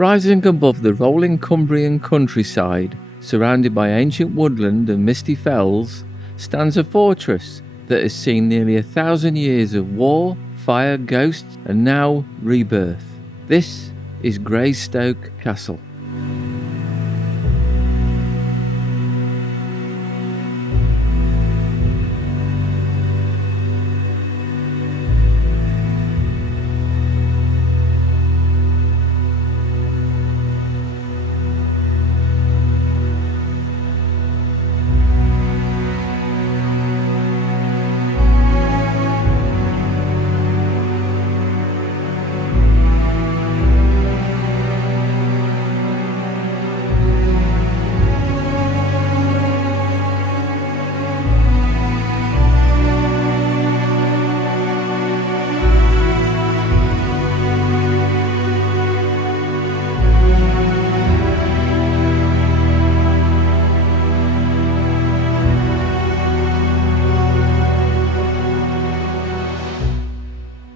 Rising above the rolling Cumbrian countryside, surrounded by ancient woodland and misty fells, stands a fortress that has seen nearly 1,000 years of war, fire, ghosts, and now rebirth. This is Greystoke Castle.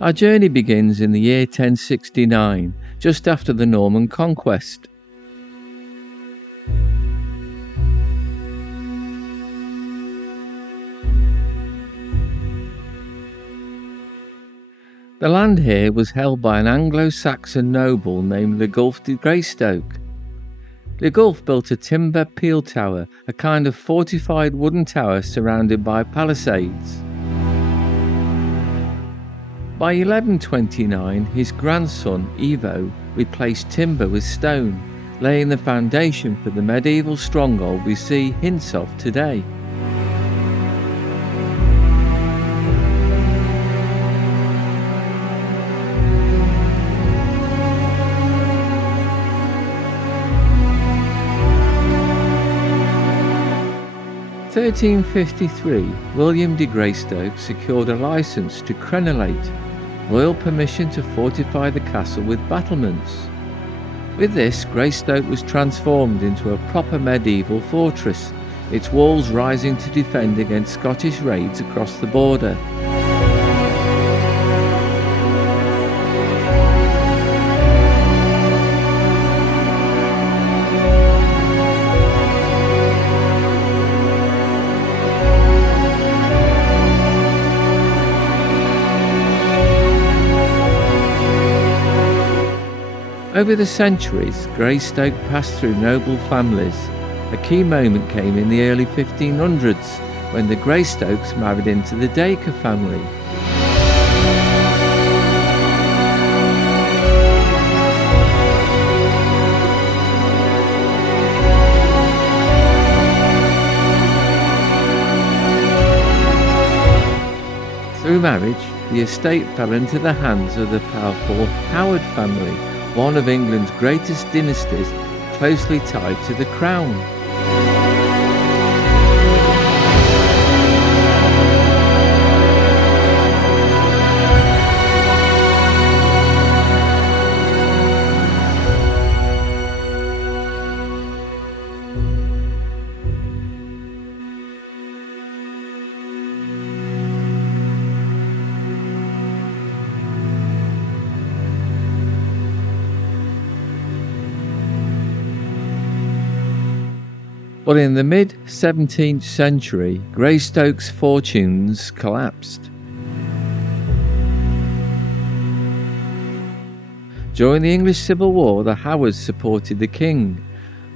Our journey begins in the year 1069, just after the Norman conquest. The land here was held by an Anglo-Saxon noble named Legulf de Greystoke. Legulf built a timber peel tower, a kind of fortified wooden tower surrounded by palisades. By 1129, his grandson Ivo replaced timber with stone, laying the foundation for the medieval stronghold we see hints of today. In 1353, William de Greystoke secured a license to crenellate, royal permission to fortify the castle with battlements. With this, Greystoke was transformed into a proper medieval fortress, its walls rising to defend against Scottish raids across the border. Over the centuries, Greystoke passed through noble families. A key moment came in the early 1500s when the Greystokes married into the Dacre family. Through marriage, the estate fell into the hands of the powerful Howard family, one of England's greatest dynasties, closely tied to the crown. But in the mid-17th century, Greystoke's fortunes collapsed. During the English Civil War, the Howards supported the king.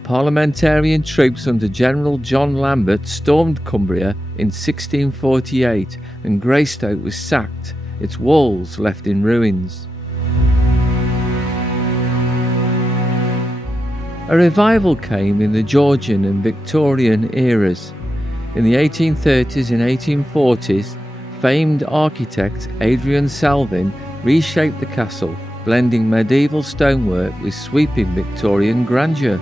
Parliamentarian troops under General John Lambert stormed Cumbria in 1648, and Greystoke was sacked, its walls left in ruins. A revival came in the Georgian and Victorian eras. In the 1830s and 1840s, famed architect Adrian Salvin reshaped the castle, blending medieval stonework with sweeping Victorian grandeur.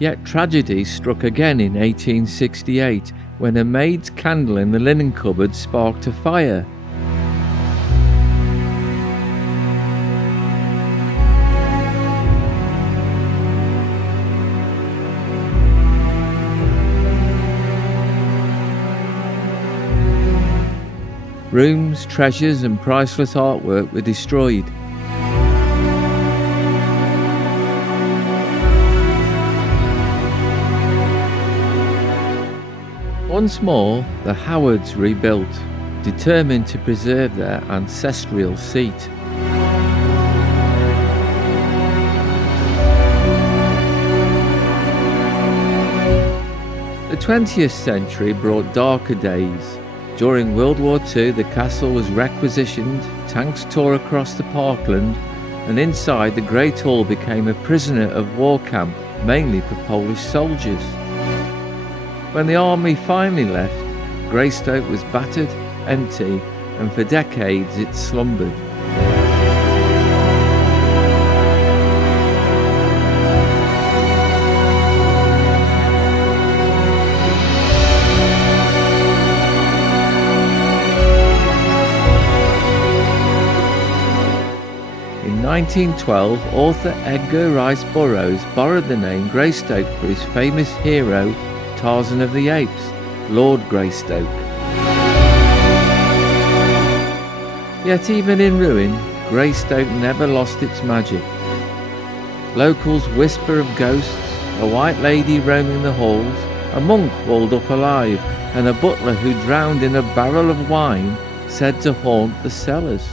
Yet tragedy struck again in 1868 when a maid's candle in the linen cupboard sparked a fire. Rooms, treasures and priceless artwork were destroyed. Once more, the Howards rebuilt, determined to preserve their ancestral seat. The 20th century brought darker days. During World War II, the castle was requisitioned, tanks tore across the parkland, and inside the Great Hall became a prisoner of war camp, mainly for Polish soldiers. When the army finally left, Greystoke was battered, empty, and for decades it slumbered. In 1912, author Edgar Rice Burroughs borrowed the name Greystoke for his famous hero, Tarzan of the Apes, Lord Greystoke. Yet even in ruin, Greystoke never lost its magic. Locals whisper of ghosts, a white lady roaming the halls, a monk walled up alive, and a butler who drowned in a barrel of wine said to haunt the cellars.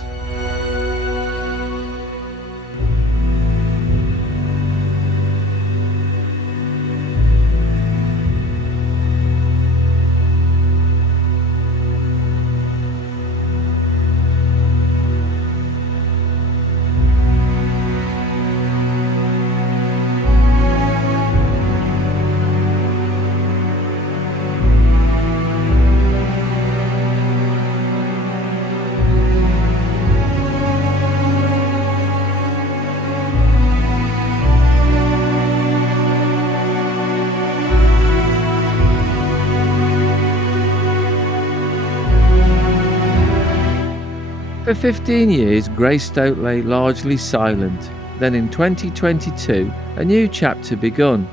For 15 years, Greystoke lay largely silent. Then in 2022, a new chapter begun.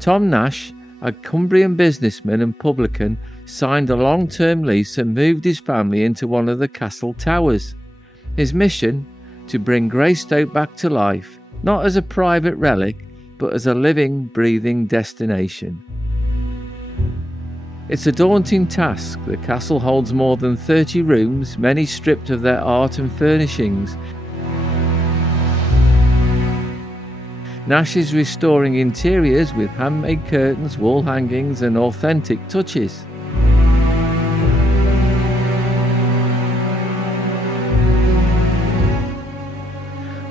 Tom Nash, a Cumbrian businessman and publican, signed a long-term lease and moved his family into one of the castle towers. His mission? To bring Greystoke back to life, not as a private relic, but as a living, breathing destination. It's a daunting task. The castle holds more than 30 rooms, many stripped of their art and furnishings. Nash is restoring interiors with handmade curtains, wall hangings and authentic touches.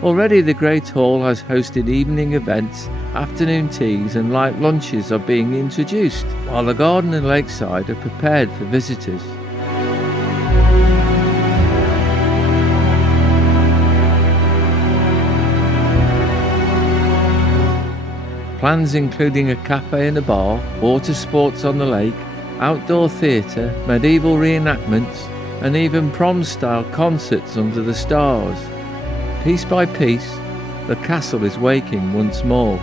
Already the Great Hall has hosted evening events, afternoon teas and light lunches are being introduced, while the garden and lakeside are prepared for visitors. Plans including a cafe and a bar, water sports on the lake, outdoor theatre, medieval reenactments, and even prom-style concerts under the stars. Piece by piece, the castle is waking once more.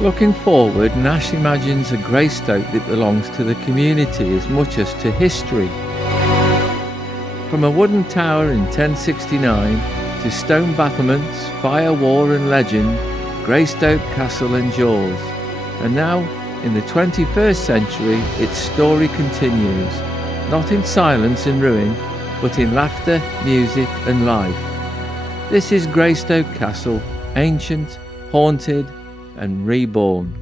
Looking forward, Nash imagines a Greystoke that belongs to the community as much as to history. From a wooden tower in 1069 to stone battlements, fire, war and legend, Greystoke Castle endures. And now, in the 21st century, its story continues, not in silence and ruin, but in laughter, music and life. This is Greystoke Castle, ancient, haunted and reborn.